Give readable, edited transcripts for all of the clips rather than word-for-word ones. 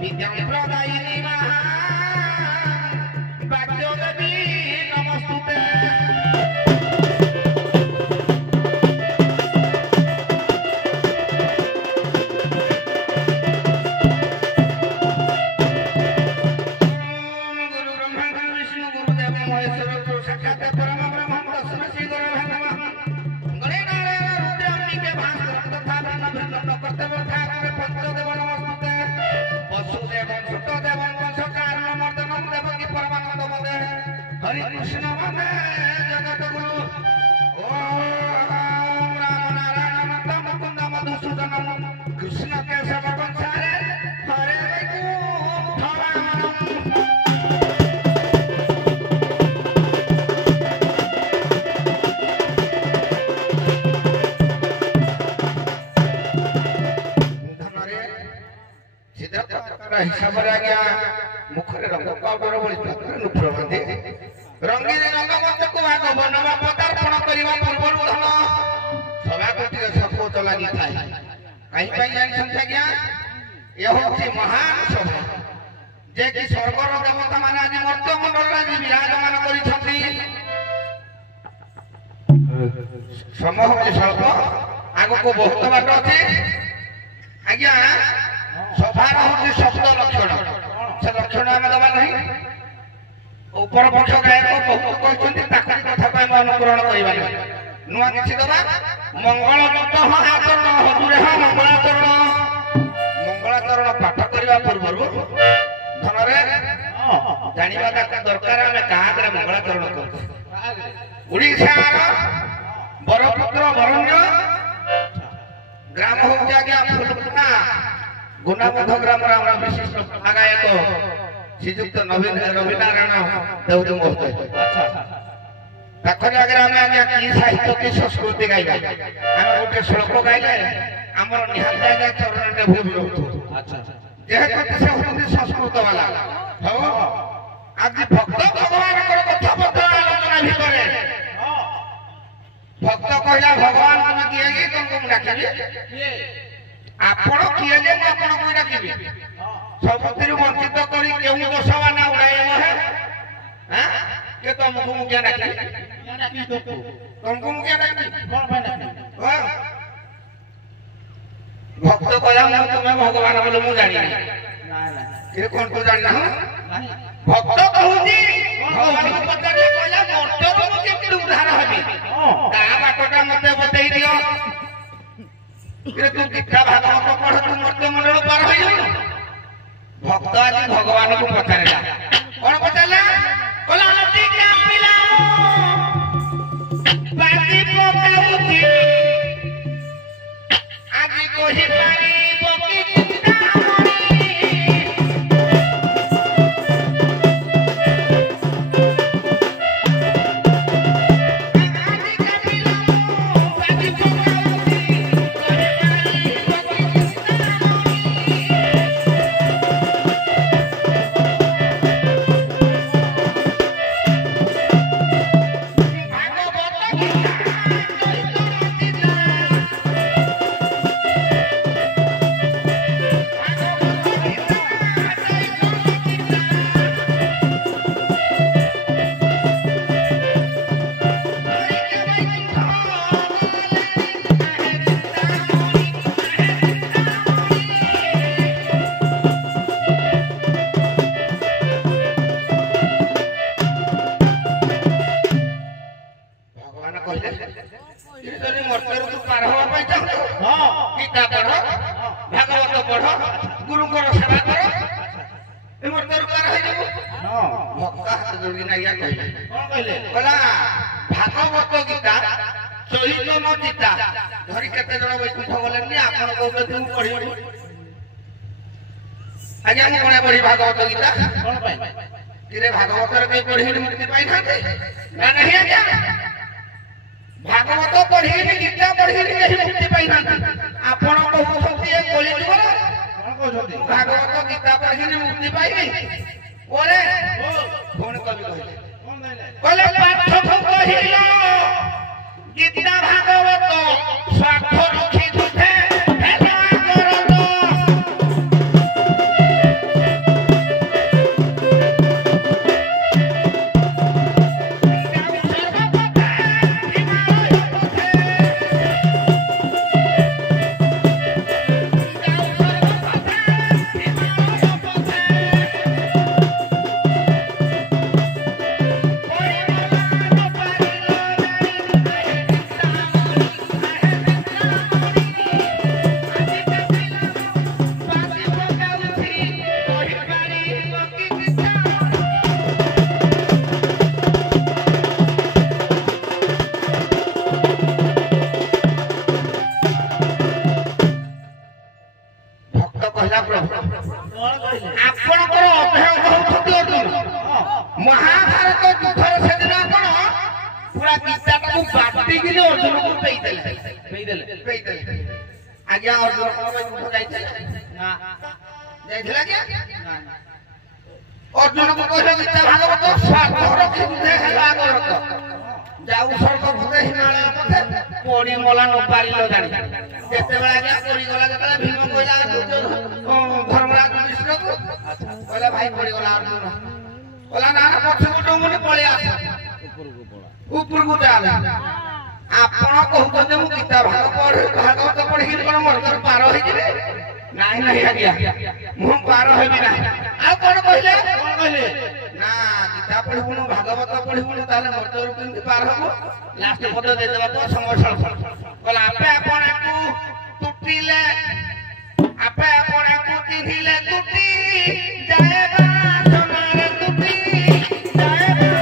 विद्या प्रदायिनी महा बाज्योदेवी कृष्ण वंदे जगत गुरु ओम राम नारायण नंद मुकुंद मधुसूदन कृष्ण केशव कंसारे हरे हिसाब आज्ञा मुखरे रंग पाउडर बोली नुपुर बांधे रंगीन रंगमंच को आग बनवा पदार्पण करने पूर्व धन सभापति सपोज लगी थाए कहीं जानते आज्ञा यह हूँ महान सभा जे कि स्वर्गर देवता मान आज मर्त्यमंडल आज विराजमान कर समय हूँ स्वल्प आग को बहुत बाट अच्छे आज्ञा सभार हूँ शब्द लक्षण से लक्षण आम दबा नहीं ऊपर पक्ष गायक बहुत कहते कथा को अनुकरण करवा नुआ किसी दबा मंगल गीत हाँ आचरण हजूरे हाँ मंगलाचरण पाठ करने पूर्व धनरे जानवा दरकार आम क्या मंगलाचरण करोड़शार बरपुत्र बरण्य ग्राम हूँ आज्ञा फुलपुना गुणाबोध ग्राम विशिष्ट गायक श्रीजुक्त नवीन रविनारायण देवरी महोदय पाखरे आगे आज्ञा कि साहित्य कि संस्कृति गाइबा आम गोटे श्लोक गाइले आमर निहाती आज्ञा चरण भूल रोतु जेहेतु से हूँ संस्कृत वाला आज भक्त भगवान कथापत्र आलोचना भितर भक्त कहला भगवान तुम किए कि तुमको डाकिबी आपण किए जे आपण को डाकिबी सबतिर वंचित करी केहू दशवा ना उड़ाए है हां के तुमको मुझे डाकिबी तुमको मुझे डाकिबी कोन भाई डाकिबी भक्त कहला मैं तुम्हें भगवान बोले मु जानि ना के कोन तो जानना हो भक्त कहूजी भगवान को पचारे कहला मर्त्य को केते उद्धार हबी ता बाटटा मते बतई दियो तू गीता भागवत पढ़ तू मर्त्य मंडल पार हो भक्त आज भगवान को पचारा कौन पचारा कहला नदी क्या पिलाओ बाकी पकाउती आज कोही पारी पकी भागवत गीता सहित न गीता धरी केते जण वैकुंठ गले आपण कहते पढ़ी आज्ञा मु कोने पढ़ी भागवत गीता कोन पाई तिरे भागवत रे कई पढ़ी मुक्ति पाई थाते ना नहीं आज्ञा भागवत पढ़ी गीता पढ़ी नहीं मुक्ति पाई थाते आपण कहउछथि ए गोली कोन कहउछथि भागवत गीता पढ़ी मुक्ति पाई ओरे कोन कवि कहले पाठ कहिलो गीता भागवत स्वार्थ रखी जुठे हेला करत ବାଟିକିରି ଅର୍ଜୁନକୁ ପେଇଦେଲେ ଆଜ୍ଞା ଅର୍ଜୁନ କଣ ପାଇଁ ଯୁଦ୍ଧ ଯାଇଥିଲେ ନା ଯାଇଥିଲା ଆଜ୍ଞା ଅର୍ଜୁନକୁ କହିଲେ ଗୀତା ଭାଗବତ ସ୍ୱାର୍ଥ ରଖି ବୁଝେ ହେଲା କରତ ଯାଉ ସର୍ବ ବୁଝେ ହିମାଳୟ ପଥେ ପଡି ମଲା ନ ପାରିଲ ଜାଣି ଯେତେବେଳେ ଆଜ୍ଞା ପଡିଗଲା ଯେତେବେଳେ ଭୀମ କହିଲା ଧର୍ମରାଜ ଯୁଧିଷ୍ଠିରକୁ କହିଲା ଭାଇ ପଡିଗଲା ଅର୍ଜୁନ କହିଲା ନା ପଛକୁ ଡୁଙ୍ଗୁନି ପଳେଇ ଆସ ଉପରକୁ ଚାଲେ ଆପଣ କହୁଛନ୍ତି ମୁଁ ଗୀତା ଭାଗବତ ପଢିକି କଣ ମର୍ଦ୍ଦର ପାର ହେଇଯିବେ ନାଇଁ ନାଇଁ ଆଜ୍ଞା ମୁଁ ପାର ହେବି ନାହିଁ ଆଉ କଣ କହିଲେ ନା ଗୀତା ପଢିବୁନୁ ଭାଗବତ ପଢିବୁନୁ ତାହେଲେ ମର୍ଦ୍ଦରୁ କେମିତି ପାର ହବ ଲାଷ୍ଟ ପଦ ଦେଇଦେବା ତ ସମୟ କହିଲା ଆପେ ଆପଣଙ୍କୁ ତୁଟିଲେ ଆପେ ଆପଣଙ୍କୁ ଚିହ୍ନିଲେ ତୁଟି ଯାଏ ବାସନାରେ ତୁଟି ଯାଏ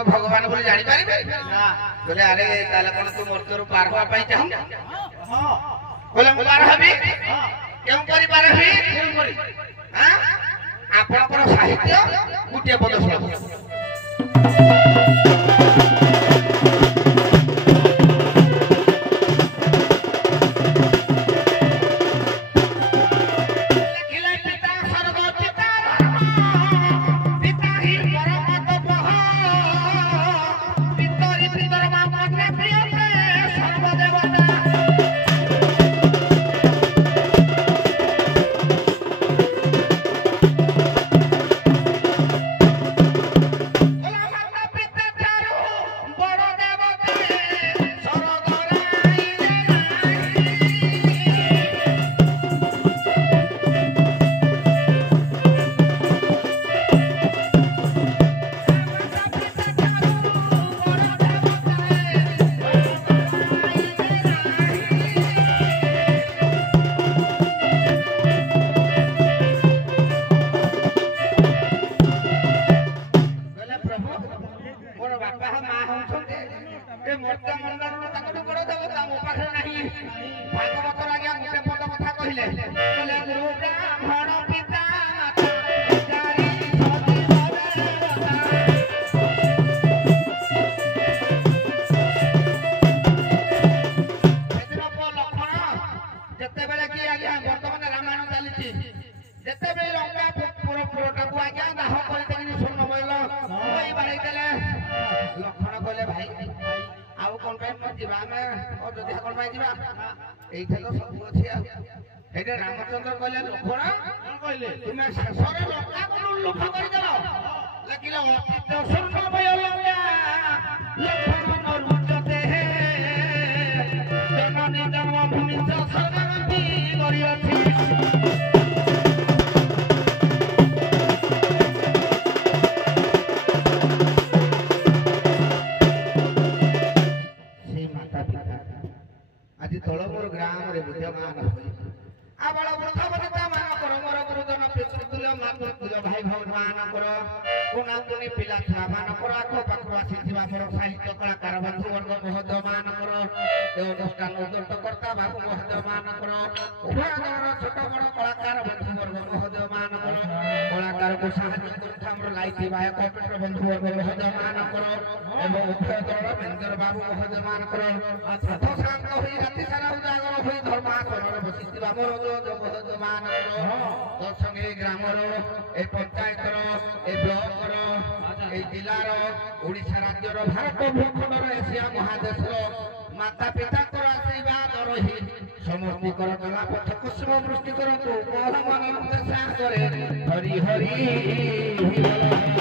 भगवान बोले जानी पारिबे बोले अरे ताले कोन तू मर्त्यरु पार होआ पई चाहू बोले मु पार हबी केउ करी पार हबी केउ करी हां आपण कोन साहित्य गुटे पद सुनो रामचंद्र कहले लखना कहले तुम शेषरे लंका को लुठ कर देलो लेकिन अतीत स्वर्णमय लंका लखन रुचते हे जननी जन्मभूमि स्वर्गमती करी अछि से माता पिता आज तळमोर ग्राम रे विद्यमान आबळ वृथा वनिता मान करो मोर गुरुजन पितृतुल्य मातृतुल्य भाई भगवान करो कोना कोनी पिला छुआ मान करो आखो पाखो आसीथिबा मोर साहित्य कलाकार बंधु वर्ग महोदय मान करो ए अनुष्ठान उद्दत करता बाबू महोदय मान करो उभय दर छोट बड़ कलाकार बंधु वर्ग महोदय मान करो कलाकार को साहाय्य करता हमर लाइट बाय कंप्यूटर बंधु वर्ग महोदय मान करो एवं उभय दर मेंदर बाबू महोदय मान करो अथ शांत होई राति सारा उजागर होई धर्माचरण बसिथिबा मोर महोदय मान करो तो संगे ग्रामर ए पंचायतर ए ब्लॉकर ए जिलार ओडिशा राज्यर भारत भूखंडर एशिया महादेश माता पिता को आशीर्वाद रही समस्ती कर कला पथ कुसुम वृष्टि करतु मोह मन सागरे हरि हरि